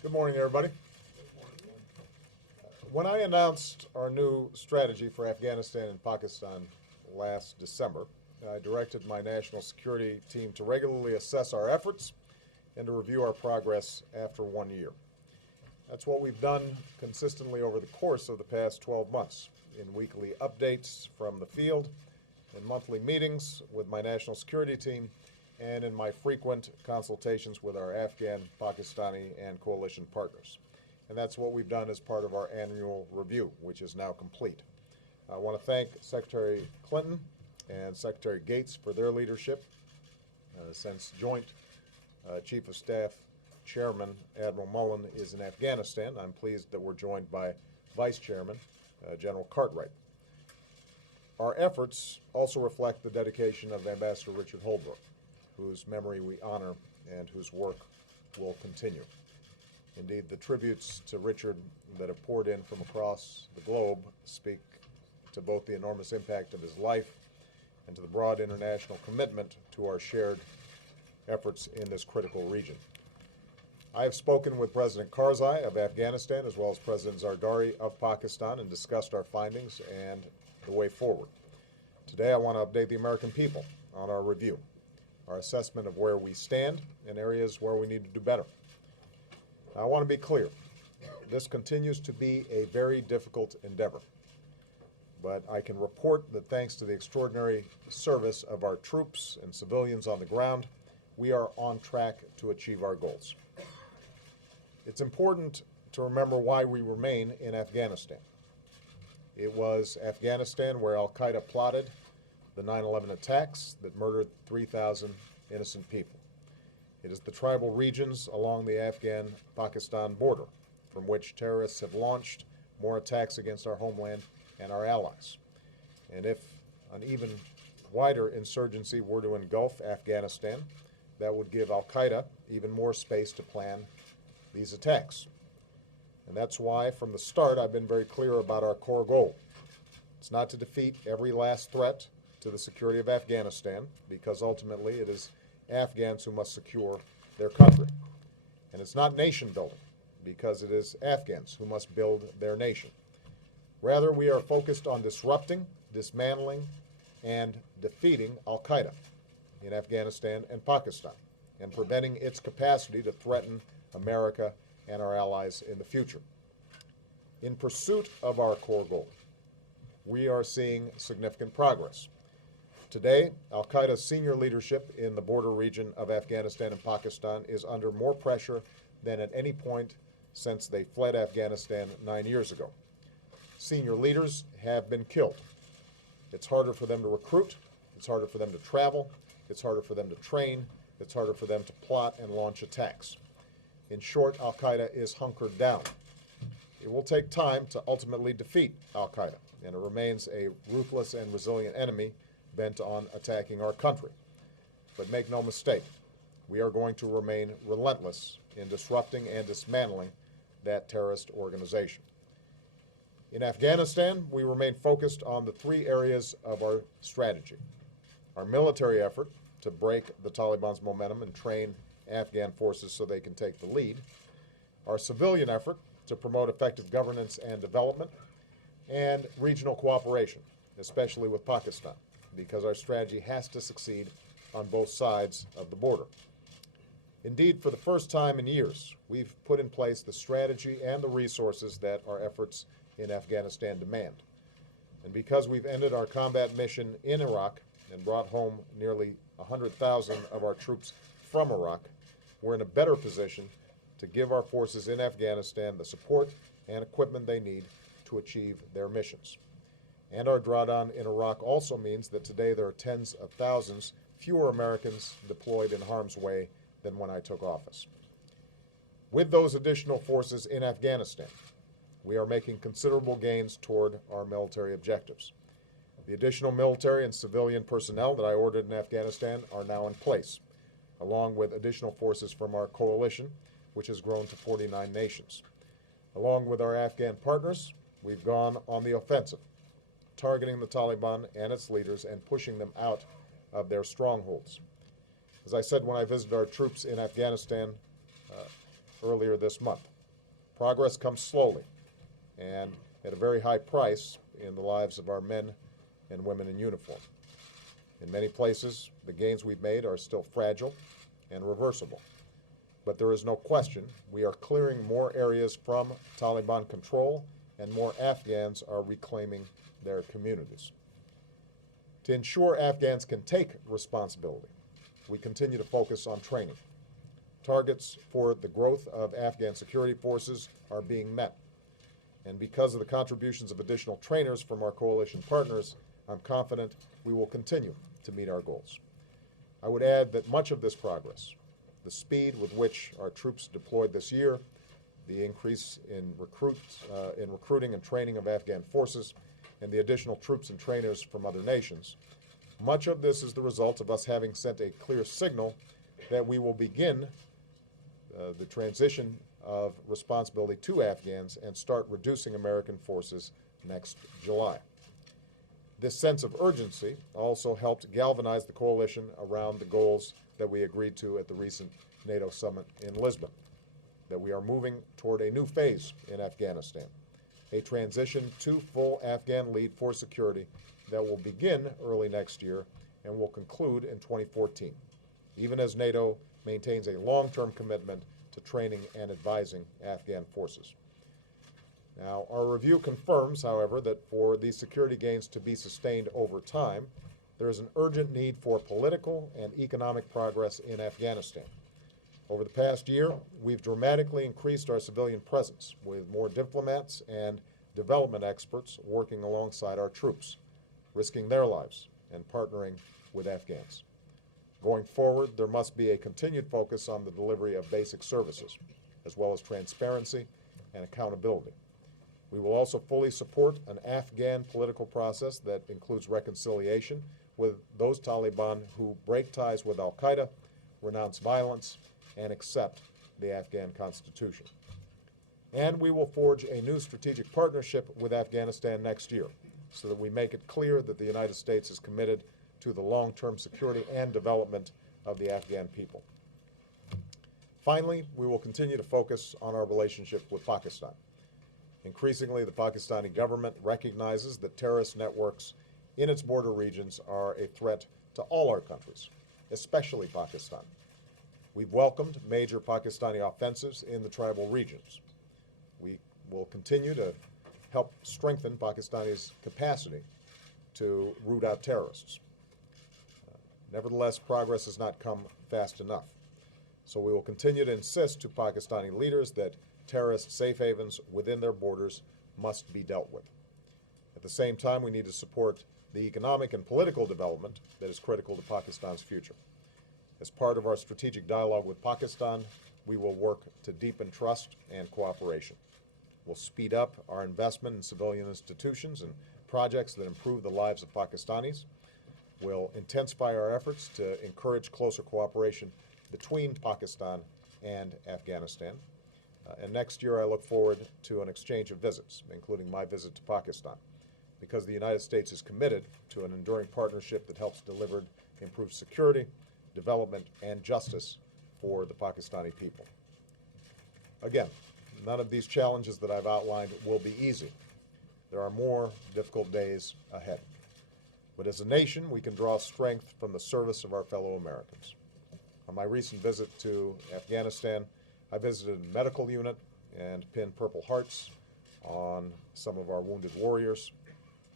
Good morning, everybody. When I announced our new strategy for Afghanistan and Pakistan last December, I directed my national security team to regularly assess our efforts and to review our progress after 1 year. That's what we've done consistently over the course of the past 12 months, in weekly updates from the field, in monthly meetings with my national security team, and in my frequent consultations with our Afghan, Pakistani, and coalition partners. And that's what we've done as part of our annual review, which is now complete. I want to thank Secretary Clinton and Secretary Gates for their leadership. Since Joint Chief of Staff Chairman Admiral Mullen is in Afghanistan, I'm pleased that we're joined by Vice Chairman General Cartwright. Our efforts also reflect the dedication of Ambassador Richard Holbrooke, whose memory we honor and whose work will continue. Indeed, the tributes to Richard that have poured in from across the globe speak to both the enormous impact of his life and to the broad international commitment to our shared efforts in this critical region. I have spoken with President Karzai of Afghanistan as well as President Zardari of Pakistan and discussed our findings and the way forward. Today I want to update the American people on our review, our assessment of where we stand, and areas where we need to do better. Now, I want to be clear. This continues to be a very difficult endeavor, but I can report that thanks to the extraordinary service of our troops and civilians on the ground, we are on track to achieve our goals. It's important to remember why we remain in Afghanistan. It was Afghanistan where al-Qaeda plotted the 9/11 attacks that murdered 3,000 innocent people. It is the tribal regions along the Afghan-Pakistan border from which terrorists have launched more attacks against our homeland and our allies. And if an even wider insurgency were to engulf Afghanistan, that would give al-Qaeda even more space to plan these attacks. And that's why, from the start, I've been very clear about our core goal. It's not to defeat every last threat to the security of Afghanistan, because ultimately it is Afghans who must secure their country. And it's not nation building, because it is Afghans who must build their nation. Rather, we are focused on disrupting, dismantling, and defeating al-Qaeda in Afghanistan and Pakistan, and preventing its capacity to threaten America and our allies in the future. In pursuit of our core goal, we are seeing significant progress. Today, al-Qaeda's senior leadership in the border region of Afghanistan and Pakistan is under more pressure than at any point since they fled Afghanistan 9 years ago. Senior leaders have been killed. It's harder for them to recruit, it's harder for them to travel, it's harder for them to train, it's harder for them to plot and launch attacks. In short, al-Qaeda is hunkered down. It will take time to ultimately defeat al-Qaeda, and it remains a ruthless and resilient enemy bent on attacking our country. But make no mistake, we are going to remain relentless in disrupting and dismantling that terrorist organization. In Afghanistan, we remain focused on the three areas of our strategy: our military effort to break the Taliban's momentum and train Afghan forces so they can take the lead, our civilian effort to promote effective governance and development, and regional cooperation, especially with Pakistan, because our strategy has to succeed on both sides of the border. Indeed, for the first time in years, we've put in place the strategy and the resources that our efforts in Afghanistan demand. And because we've ended our combat mission in Iraq and brought home nearly 100,000 of our troops from Iraq, we're in a better position to give our forces in Afghanistan the support and equipment they need to achieve their missions. And our drawdown in Iraq also means that today there are tens of thousands fewer Americans deployed in harm's way than when I took office. With those additional forces in Afghanistan, we are making considerable gains toward our military objectives. The additional military and civilian personnel that I ordered in Afghanistan are now in place, along with additional forces from our coalition, which has grown to 49 nations. Along with our Afghan partners, we've gone on the offensive, targeting the Taliban and its leaders and pushing them out of their strongholds. As I said when I visited our troops in Afghanistan earlier this month. Progress comes slowly and at a very high price in the lives of our men and women in uniform. In many places, the gains we've made are still fragile and reversible. But there is no question we are clearing more areas from Taliban control, and more Afghans are reclaiming their communities. To ensure Afghans can take responsibility, we continue to focus on training. Targets for the growth of Afghan security forces are being met. And because of the contributions of additional trainers from our coalition partners, I'm confident we will continue to meet our goals. I would add that much of this progress, the speed with which our troops deployed this year, the increase in recruiting and training of Afghan forces, and the additional troops and trainers from other nations, much of this is the result of us having sent a clear signal that we will begin the transition of responsibility to Afghans and start reducing American forces next July. This sense of urgency also helped galvanize the coalition around the goals that we agreed to at the recent NATO summit in Lisbon, that we are moving toward a new phase in Afghanistan, a transition to full Afghan lead for security that will begin early next year and will conclude in 2014, even as NATO maintains a long-term commitment to training and advising Afghan forces. Now, our review confirms, however, that for these security gains to be sustained over time, there is an urgent need for political and economic progress in Afghanistan. Over the past year, we've dramatically increased our civilian presence with more diplomats and development experts working alongside our troops, risking their lives and partnering with Afghans. Going forward, there must be a continued focus on the delivery of basic services, as well as transparency and accountability. We will also fully support an Afghan political process that includes reconciliation with those Taliban who break ties with al-Qaeda, renounce violence, and accept the Afghan constitution. And we will forge a new strategic partnership with Afghanistan next year so that we make it clear that the United States is committed to the long-term security and development of the Afghan people. Finally, we will continue to focus on our relationship with Pakistan. Increasingly, the Pakistani government recognizes that terrorist networks in its border regions are a threat to all our countries, especially Pakistan. We've welcomed major Pakistani offensives in the tribal regions. We will continue to help strengthen Pakistani's capacity to root out terrorists. Nevertheless, progress has not come fast enough. So we will continue to insist to Pakistani leaders that terrorist safe havens within their borders must be dealt with. At the same time, we need to support the economic and political development that is critical to Pakistan's future. As part of our strategic dialogue with Pakistan, we will work to deepen trust and cooperation. We'll speed up our investment in civilian institutions and projects that improve the lives of Pakistanis. We'll intensify our efforts to encourage closer cooperation between Pakistan and Afghanistan. And next year, I look forward to an exchange of visits, including my visit to Pakistan, because the United States is committed to an enduring partnership that helps deliver improved security, development, and justice for the Pakistani people. Again, none of these challenges that I've outlined will be easy. There are more difficult days ahead. But as a nation, we can draw strength from the service of our fellow Americans. On my recent visit to Afghanistan, I visited a medical unit and pinned Purple Hearts on some of our wounded warriors.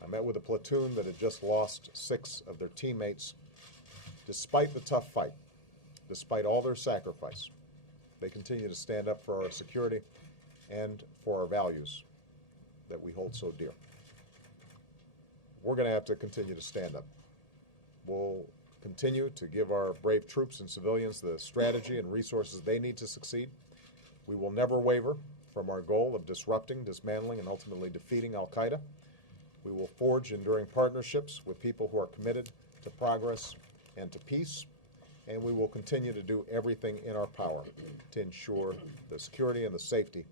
I met with a platoon that had just lost 6 of their teammates. Despite the tough fight, despite all their sacrifice, they continue to stand up for our security and for our values that we hold so dear. We're going to have to continue to stand up. We'll continue to give our brave troops and civilians the strategy and resources they need to succeed. We will never waver from our goal of disrupting, dismantling, and ultimately defeating al-Qaeda. We will forge enduring partnerships with people who are committed to progress and to peace, and we will continue to do everything in our power to ensure the security and the safety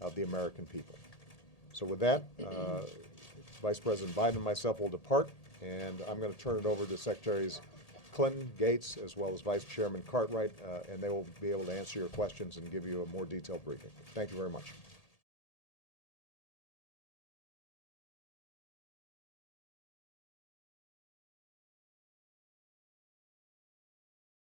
of the American people. So with that, Vice President Biden and myself will depart, and I'm going to turn it over to Secretaries Clinton, Gates, as well as Vice Chairman Cartwright, and they will be able to answer your questions and give you a more detailed briefing. Thank you very much.